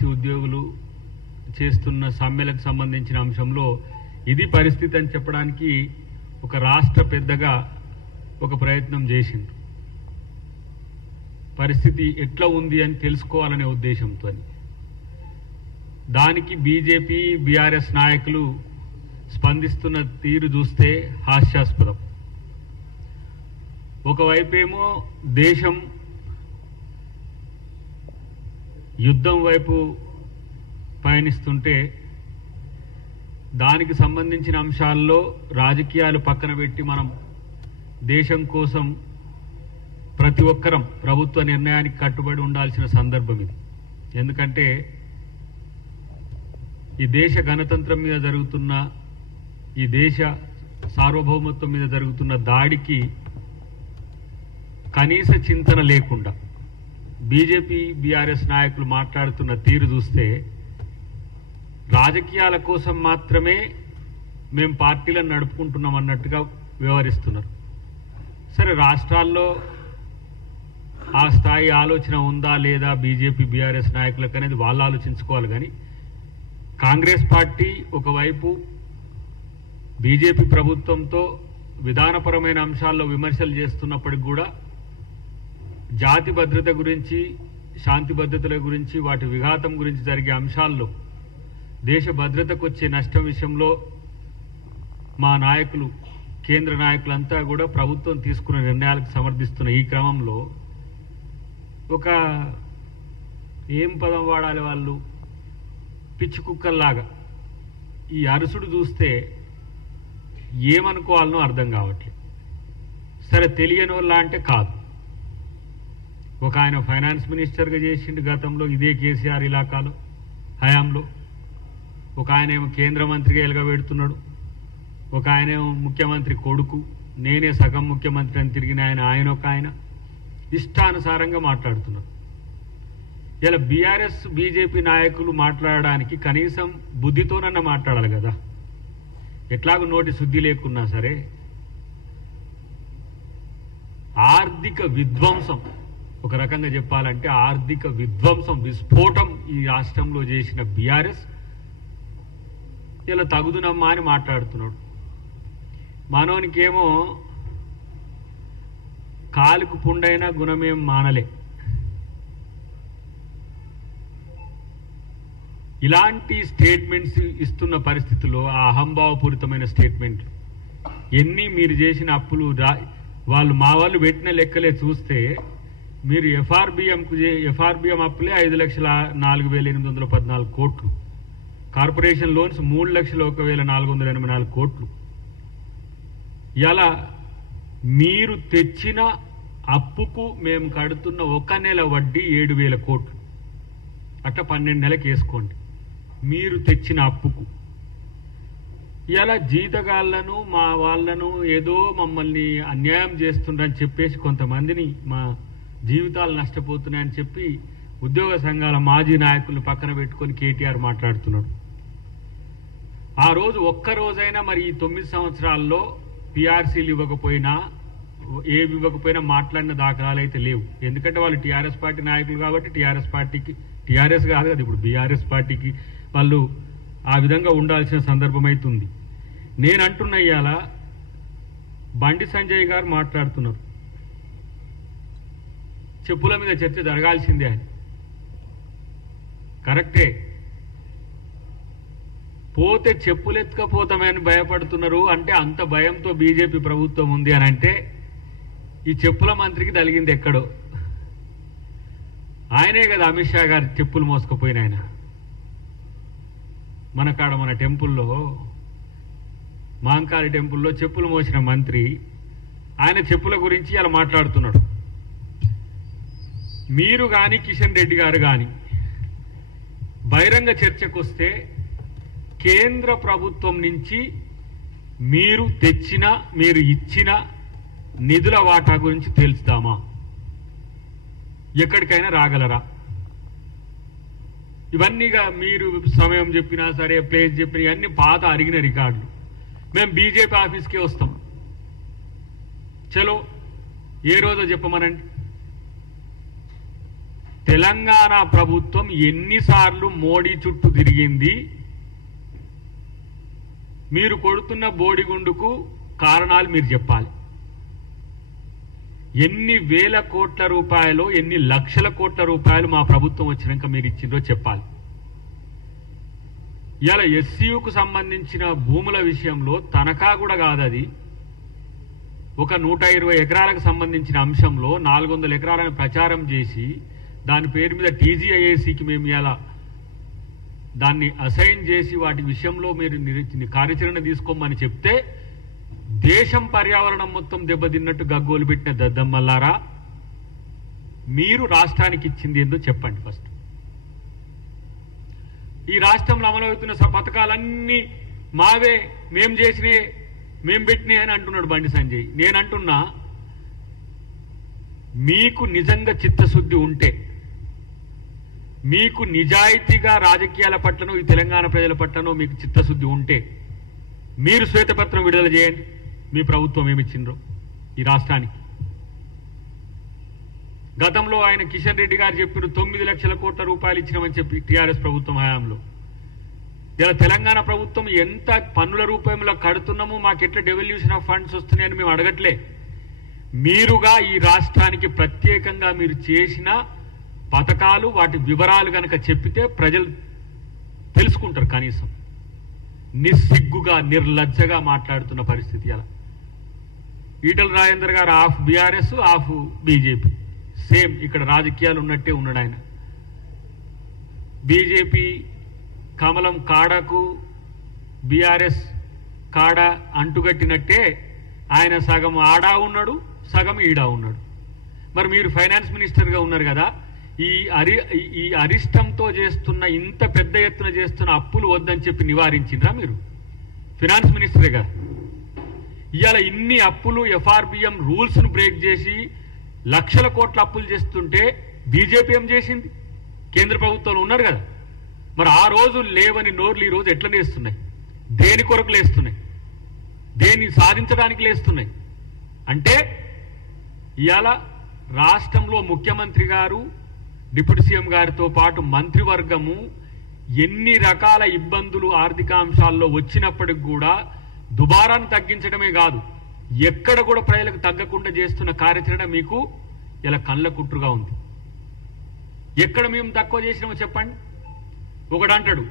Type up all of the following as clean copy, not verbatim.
RTC ఉద్యోగులు చేస్తున్న సమ్మెలకు సంబంధించిన అంశంలో ఇది పరిస్థితి అని చెప్పడానికి ఒక రాష్ట్ర పెద్దగా ఒక ప్రయత్నం చేసిండు. పరిస్థితి ఎట్లా ఉంది అని తెలుసుకోవాలనే ఉద్దేశంతో దానికి బీజేపీ బీఆర్ఎస్ నాయకులు స్పందిస్తున్న తీరు చూస్తే హాస్యాస్పదం. ఒకవైపేమో దేశం యుద్ధం వైపు పయనిస్తుంటే దానికి సంబంధించిన అంశాల్లో రాజకీయాలు పక్కన పెట్టి మనం దేశం కోసం ప్రతి ఒక్కరం ప్రభుత్వ నిర్ణయానికి కట్టుబడి ఉండాల్సిన సందర్భం ఇది. ఎందుకంటే ఈ దేశ గణతంత్రం మీద జరుగుతున్న, ఈ దేశ సార్వభౌమత్వం మీద జరుగుతున్న దాడికి కనీస చింతన లేకుండా బీజేపీ బీఆర్ఎస్ నాయకులు మాట్లాడుతున్న తీరు చూస్తే రాజకీయాల కోసం మాత్రమే మేము పార్టీలను నడుపుకుంటున్నాం అన్నట్టుగా వ్యవహరిస్తున్నారు. సరే, రాష్ట్రాల్లో ఆ స్థాయి ఆలోచన ఉందా లేదా బీజేపీ బీఆర్ఎస్ నాయకులకు అనేది వాళ్ళు ఆలోచించుకోవాలి. కానీ కాంగ్రెస్ పార్టీ ఒకవైపు బీజేపీ ప్రభుత్వంతో విధానపరమైన అంశాల్లో విమర్శలు చేస్తున్నప్పటికి కూడా జాతి భద్రత గురించి, శాంతి భద్రతల గురించి, వాటి విఘాతం గురించి జరిగే అంశాల్లో దేశ భద్రతకు వచ్చే నష్టం విషయంలో మా నాయకులు, కేంద్ర నాయకులంతా కూడా ప్రభుత్వం తీసుకున్న నిర్ణయాలకు సమర్థిస్తున్న ఈ క్రమంలో ఒక ఏం పదం వాడాలి వాళ్ళు, పిచ్చి కుక్కల్లాగా ఈ అరుసుడు చూస్తే ఏమనుకోవాలనో అర్థం కావట్లేదు. సరే, తెలియని వాళ్ళ అంటే కాదు. ఒక ఆయన ఫైనాన్స్ మినిస్టర్గా చేసిండు గతంలో ఇదే కేసీఆర్ ఇలాకాలో హయాంలో. ఒక ఆయన ఏమో కేంద్ర మంత్రిగా ఎలగబెడుతున్నాడు. ఒక ఆయన ఏమో ముఖ్యమంత్రి కొడుకు, నేనే సగం ముఖ్యమంత్రి అని తిరిగిన ఆయన ఒక ఆయన ఇష్టానుసారంగా మాట్లాడుతున్నారు. ఇలా బీఆర్ఎస్ బీజేపీ నాయకులు మాట్లాడడానికి కనీసం బుద్ధితోనన్నా మాట్లాడాలి కదా. ఎట్లాగో నోటి శుద్ధి లేకున్నా సరే ఆర్థిక విధ్వంసం, ఒక రకంగా చెప్పాలంటే ఆర్థిక విధ్వంసం, విస్ఫోటం ఈ రాష్ట్రంలో చేసిన బీఆర్ఎస్ ఇలా తగుదునమ్మా అని మాట్లాడుతున్నాడు. మనోనికేమో కాలుకు పుండైన గుణమేం మానలే. ఇలాంటి స్టేట్మెంట్స్ ఇస్తున్న పరిస్థితుల్లో ఆ అహంభావపూరితమైన స్టేట్మెంట్లు ఎన్ని, మీరు చేసిన అప్పులు వాళ్ళు మా వాళ్ళు పెట్టిన లెక్కలే చూస్తే మీరు ఎఫ్ఆర్బిఎం అప్పులే 5,04,814 కోట్లు, కార్పొరేషన్ లోన్స్ 3,01,484 కోట్లు. ఇలా మీరు తెచ్చిన అప్పుకు మేము కడుతున్న ఒక నెల వడ్డీ 7,000 కోట్లు. అట్లా 12 నెలలకు వేసుకోండి మీరు తెచ్చిన అప్పుకు. ఇలా జీతగాళ్లను, మా వాళ్లను ఏదో మమ్మల్ని అన్యాయం చేస్తుండ్రని చెప్పేసి కొంతమందిని మా జీవితాలు నష్టపోతున్నాయని చెప్పి ఉద్యోగ సంఘాల మాజీ నాయకులను పక్కన పెట్టుకొని కేటీఆర్ మాట్లాడుతున్నాడు. ఆ రోజు ఒక్కరోజైనా మరి ఈ 9 సంవత్సరాల్లో పిఆర్సీలు ఇవ్వకపోయినా, ఏవి ఇవ్వకపోయినా మాట్లాడిన దాఖలాలు అయితే లేవు. ఎందుకంటే వాళ్ళు టీఆర్ఎస్ పార్టీ నాయకులు కాబట్టి టీఆర్ఎస్ పార్టీకి, టీఆర్ఎస్ కాదు కదా ఇప్పుడు బీఆర్ఎస్ పార్టీకి వాళ్ళు ఆ విధంగా ఉండాల్సిన సందర్భం అవుతుంది. నేను అంటున్న ఇవాళ బండి సంజయ్ గారు మాట్లాడుతున్నారు, చెప్పుల మీద చర్చ జరగాల్సిందే అని. కరెక్టే, పోతే చెప్పులెత్తుకపోతామని భయపడుతున్నారు. అంటే అంత భయంతో బీజేపీ ప్రభుత్వం ఉంది అని అంటే ఈ చెప్పుల మంత్రికి తలిగింది ఎక్కడో. ఆయనే కదా అమిత్ షా గారు చెప్పులు మోసుకుపోయిన ఆయన. మన టెంపుల్లో, మహంకాళి టెంపుల్లో చెప్పులు మోసిన మంత్రి ఆయన చెప్పుల గురించి అలా మాట్లాడుతున్నాడు. మీరు కానీ కిషన్ రెడ్డి గారు కానీ బహిరంగ చర్చకు వస్తే కేంద్ర ప్రభుత్వం నుంచి మీరు తెచ్చిన, మీరు ఇచ్చిన నిధుల వాటా గురించి తెలుస్తామా? ఎక్కడికైనా రాగలరా? ఇవన్నీగా మీరు సమయం చెప్పినా సరే, ప్లేస్ చెప్పినా ఇవన్నీ పాత అరిగిన రికార్డులు. మేము బీజేపీ ఆఫీస్కే వస్తాం, చలో ఏ రోజో చెప్పమనండి. తెలంగాణ ప్రభుత్వం ఎన్నిసార్లు మోడీ చుట్టూ తిరిగింది, మీరు కొడుతున్న బోడిగుండుకు కారణాలు మీరు చెప్పాలి. ఎన్ని వేల కోట్ల రూపాయలు, ఎన్ని లక్షల కోట్ల రూపాయలు మా ప్రభుత్వం వచ్చినాక మీరు ఇచ్చిందో చెప్పాలి. ఇలా ఎస్సీయూకు సంబంధించిన భూముల విషయంలో తనఖా కూడా కాదు, అది ఒక 120 ఎకరాలకు సంబంధించిన అంశంలో 400 ఎకరాలను ప్రచారం చేసి దాని పేరు మీద టీజీఐఏసీకి మేము ఇలా దాన్ని అసైన్ చేసి వాటి విషయంలో మీరు కార్యాచరణ తీసుకోమని చెప్తే దేశం పర్యావరణం మొత్తం దెబ్బతిన్నట్టు గగ్గోలు పెట్టిన దద్దమ్మల్లారా, మీరు రాష్ట్రానికి ఇచ్చింది ఏందో చెప్పండి ఫస్ట్. ఈ రాష్ట్రంలో అమలవుతున్న పథకాలన్నీ మావే, మేం చేసినే, మేం పెట్టినాయి అని అంటున్నాడు బండి సంజయ్. నేనంటున్నా, మీకు నిజంగా చిత్తశుద్ధి ఉంటే, మీకు నిజాయితీగా రాజకీయాల పట్లనో ఈ తెలంగాణ ప్రజల పట్లనో మీకు చిత్తశుద్ధి ఉంటే మీరు శ్వేతపత్రం విడుదల చేయండి. మీ ప్రభుత్వం ఏమిచ్చిండ్రో ఈ రాష్ట్రానికి. గతంలో ఆయన కిషన్ రెడ్డి గారు చెప్పిన 9 లక్షల కోట్ల రూపాయలు ఇచ్చినామని చెప్పి టీఆర్ఎస్ ప్రభుత్వం హయాంలో. ఇలా తెలంగాణ ప్రభుత్వం ఎంత పన్నుల రూపంలో కడుతున్నామో, మాకెట్లా డెవల్యూషన్ ఆఫ్ ఫండ్స్ వస్తున్నాయని మేము అడగట్లే. మీరుగా ఈ రాష్ట్రానికి ప్రత్యేకంగా మీరు చేసిన పథకాలు, వాటి వివరాలు గనక చెప్పితే ప్రజలు తెలుసుకుంటారు. కనీసం నిస్సిగ్గుగా నిర్లజ్జగా మాట్లాడుతున్న పరిస్థితి. అలా ఈటల రాజేందర్ గారు of BRS, of BJP, same ఇక్కడ రాజకీయాలు ఉన్నట్టే ఉన్నాడు ఆయన. బీజేపీ కమలం కాడకు బీఆర్ఎస్ కాడ అంటుగట్టినట్టే ఆయన సగం ఆడా ఉన్నాడు, సగం ఈడా ఉన్నాడు. మరి మీరు ఫైనాన్స్ మినిస్టర్గా ఉన్నారు కదా, ఈ అరిష్టంతో చేస్తున్న, ఇంత పెద్ద ఎత్తున చేస్తున్న అప్పులు వద్దని చెప్పి నివారించిండ్రా మీరు? ఫైనాన్స్ మినిస్టరే కదా. ఇవాళ ఇన్ని అప్పులు, ఎఫ్ఆర్బిఎం రూల్స్ ను బ్రేక్ చేసి లక్షల కోట్ల అప్పులు చేస్తుంటే బీజేపీ ఏం చేసింది? కేంద్ర ప్రభుత్వంలో ఉన్నారు కదా. మరి ఆ రోజు లేవని నోర్లు ఈ రోజు ఎట్లా లేస్తున్నాయి? దేని కొరకు లేస్తున్నాయి? దేన్ని సాధించడానికి లేస్తున్నాయి? అంటే ఇవాళ రాష్ట్రంలో ముఖ్యమంత్రి గారు, డిప్యూటీ సీఎం గారితో పాటు మంత్రివర్గము ఎన్ని రకాల ఇబ్బందులు ఆర్థిక అంశాల్లో వచ్చినప్పటికి కూడా దుబారాన్ని తగ్గించడమే కాదు, ఎక్కడ కూడా ప్రజలకు తగ్గకుండా చేస్తున్న కార్యాచరణ మీకు ఇలా కళ్ళ కుట్రుగా ఉంది. ఎక్కడ మేము తక్కువ చేసినామో చెప్పండి. ఒకడు అంటాడు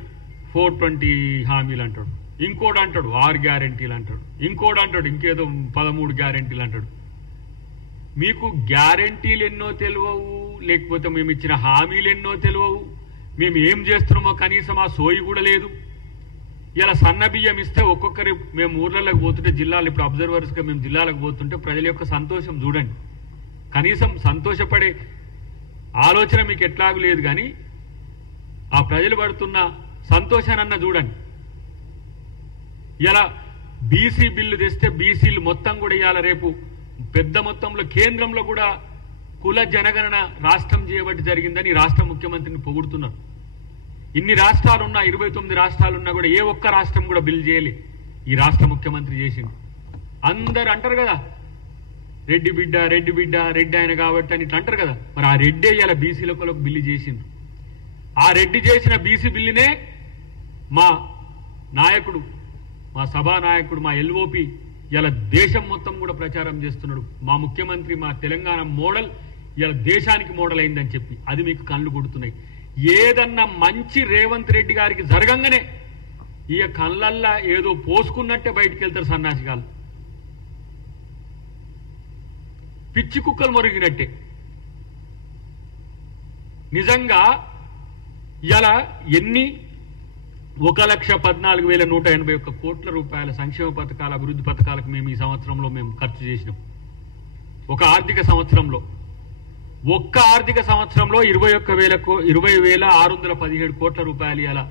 420 హామీలు అంటాడు, ఇంకోటి అంటాడు 6 గ్యారెంటీలు అంటాడు, ఇంకోటి అంటాడు ఇంకేదో 13 గ్యారెంటీలు అంటాడు. మీకు గ్యారెంటీలు ఎన్నో తెలియవు, లేకపోతే మేము ఇచ్చిన హామీలు ఎన్నో తెలియవు, మేము ఏం చేస్తున్నామో కనీసం ఆ సోయి కూడా లేదు. ఇలా సన్న బియ్యం ఇస్తే ఒక్కొక్కరి మేము ఊర్లలోకి పోతుంటే, జిల్లాలు ఇప్పుడు అబ్జర్వర్స్గా మేము జిల్లాలకు పోతుంటే ప్రజల యొక్క సంతోషం చూడండి. కనీసం సంతోషపడే ఆలోచన మీకు ఎట్లాగూ లేదు, కానీ ఆ ప్రజలు పడుతున్న సంతోషానన్న చూడండి. ఇలా బీసీ బిల్లు తెస్తే బీసీలు మొత్తం కూడా ఇవాళ రేపు పెద్ద మొత్తంలో కేంద్రంలో కూడా కుల జనగణన రాష్ట్రం చేయబట్టి జరిగిందని రాష్ట్ర ముఖ్యమంత్రిని పొగుడుతున్నారు. ఇన్ని రాష్ట్రాలున్నా, 29 రాష్ట్రాలున్నా కూడా ఏ ఒక్క రాష్ట్రం కూడా బిల్ చేయలే, ఈ రాష్ట్ర ముఖ్యమంత్రి చేసింది. అందరు అంటారు కదా రెడ్డి బిడ్డ, రెడ్డి బిడ్డ, రెడ్డి ఆయన కాబట్టి అని ఇట్లా అంటారు కదా. మరి ఆ రెడ్డే ఇలా బీసీలకు బిల్లు చేసింది. ఆ రెడ్డి చేసిన బీసీ బిల్లునే మా నాయకుడు, మా సభా నాయకుడు, మా ఎల్ఓపి ఇలా దేశం మొత్తం కూడా ప్రచారం చేస్తున్నాడు. మా ముఖ్యమంత్రి, మా తెలంగాణ మోడల్ ఇలా దేశానికి మోడల్ అయిందని చెప్పి అది మీకు కళ్ళు కొడుతున్నాయి. ఏదన్నా మంచి రేవంత్ రెడ్డి గారికి జరగంగానే ఈ కళ్ళల్లా ఏదో పోసుకున్నట్టే బయటికి వెళ్తారు సన్నాసిగాలు, పిచ్చి కుక్కలు మొరిగినట్టే. నిజంగా ఇలా ఎన్ని 1,14,181 కోట్ల రూపాయల సంక్షేమ పథకాల, అభివృద్ధి పథకాలకు మేము ఈ సంవత్సరంలో మేము ఖర్చు చేసినాం. ఒక ఆర్థిక సంవత్సరంలో, ఒక్క ఆర్థిక సంవత్సరంలో 20,617 కోట్ల రూపాయలు ఇలా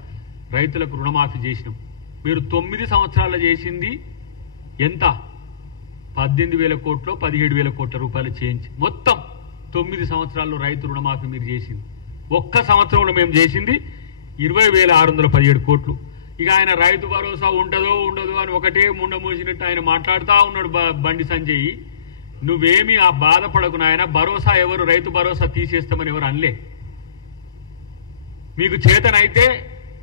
రైతులకు రుణమాఫీ చేసినాం. మీరు 9 సంవత్సరాల్లో చేసింది ఎంత? 18,000 కోట్లు, 17,000 కోట్ల రూపాయలు చేయించి మొత్తం 9 సంవత్సరాల్లో రైతు రుణమాఫీ మీరు చేసింది. ఒక్క సంవత్సరంలో మేము చేసింది 20,617 కోట్లు. ఇక ఆయన రైతు భరోసా ఉంటుందో ఉండదో అని ఒకటే ముండ మూసినట్టు ఆయన మాట్లాడుతూ ఉన్నాడు బండి సంజయ్. నువ్వేమీ ఆ బాధపడకు నాయన, భరోసా ఎవరు రైతు భరోసా తీసేస్తామని ఎవరు అనలే. మీకు చేతనైతే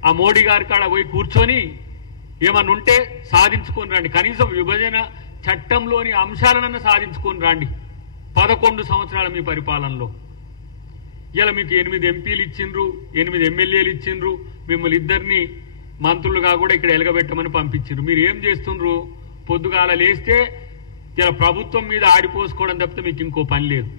ఆ మోడీ గారి కాడ పోయి కూర్చొని ఏమన్నా ఉంటే సాధించుకొని రండి. కనీసం విభజన చట్టంలోని అంశాలనన్నా సాధించుకొని రండి. 11 సంవత్సరాల మీ పరిపాలనలో ఇలా మీకు 8 ఎంపీలు ఇచ్చిండ్రు, 8 ఎమ్మెల్యేలు ఇచ్చిండ్రు, మిమ్మల్ని ఇద్దరిని మంత్రులుగా కూడా ఇక్కడ ఎలగబెట్టమని పంపించిండ్రు. మీరు ఏం చేస్తుండ్రు? పొద్దుగాల లేస్తే ఇలా ప్రభుత్వం మీద ఆడిపోసుకోవడం తప్పితే మీకు ఇంకో పని లేదు.